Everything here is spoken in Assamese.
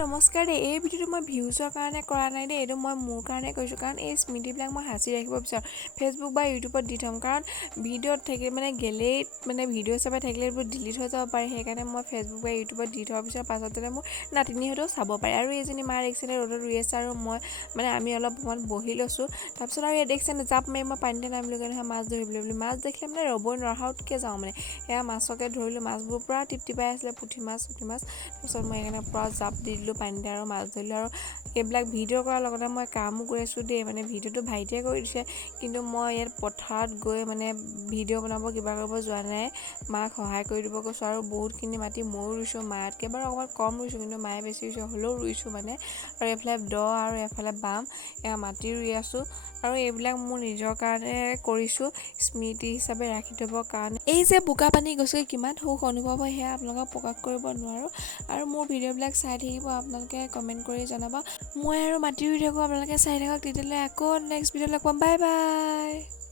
নমস্কাৰ দেই। এই ভিডিঅ'টো মই ভিউজৰ কাৰণে কৰা নাই দেই, এইটো মই মোৰ কাৰণে কৰিছোঁ। কাৰণ এই স্মৃতিবিলাক মই সাঁচি ৰাখিব বিচাৰোঁ, ফেচবুক বা ইউটিউবত দি থ'ম। কাৰণ ভিডিঅ'ত থাকিলে মানে গেলেৰীত মানে ভিডিঅ' হিচাপে থাকিলে এইবোৰ ডিলিট হৈ যাব পাৰে। সেইকাৰণে মই ফেচবুক বা ইউটিউবত দি থোৱাৰ পিছত পাছত যাতে মোৰ নাতিনীহঁতেও চাব পাৰে। আৰু এইজনী মা দেখিছেনে ৰ'দত ৰুই আছে, আৰু মই মানে আমি অলপ অকণমান বহি লৈছোঁ। তাৰপিছত আৰু এই দেখিছেনে জাপ মাৰি মই পানীতে নামিলোগৈ নহয় মাছ ধৰিবলৈ বুলি। মাছ দেখিলে মানে ৰ'বই নোৱাৰা হাউতকৈ যাওঁ মানে। সেয়া মাছকে ধৰিলোঁ, মাছবোৰ পূৰা টিপটিপাই আছিলে, পুঠি মাছ চুঠি মাছ। তাৰপিছত মই সেইকাৰণে পূৰা জাপ দি দিলোঁ পানীতে আৰু মাছ ধৰিলোঁ। আৰু এইবিলাক ভিডিঅ' কৰাৰ লগতে মই কামো কৰি আছোঁ দেই। মানে ভিডিঅ'টো ভাইটিয়ে কৰি দিছে, কিন্তু মই ইয়াত পথাৰত গৈ মানে ভিডিঅ' বনাব কিবা কৰিব যোৱা নাই, মাক সহায় কৰি দিব গৈছোঁ। আৰু বহুতখিনি মাটি ময়ো ৰুইছোঁ, মাতকৈ বাৰু অকণমান কম ৰুইছোঁ, কিন্তু মায়ে বেছি ৰুইছোঁ, হ'লেও ৰুইছোঁ মানে। আৰু এইফালে দ আৰু এইফালে বাম এয়া মাটি ৰুই আছোঁ। আৰু এইবিলাক মোৰ নিজৰ কাৰণে কৰিছোঁ, স্মৃতি হিচাপে ৰাখি থ'বৰ কাৰণে। এই যে বোকা পানী গছকি কিমান সুখ অনুভৱ হয় সেয়া আপোনালোকক প্ৰকাশ কৰিব নোৱাৰোঁ। আৰু মোৰ ভিডিঅ'বিলাক চাই থাকিব, আপোনালোকে কমেণ্ট কৰি জনাব। মই আৰু মাটি ৰুই থাকোঁ, আপোনালোকে চাই থাকক। তেতিয়াহ'লে আকৌ নেক্সট ভিডিঅ'ত লগ পাম। Bye bye.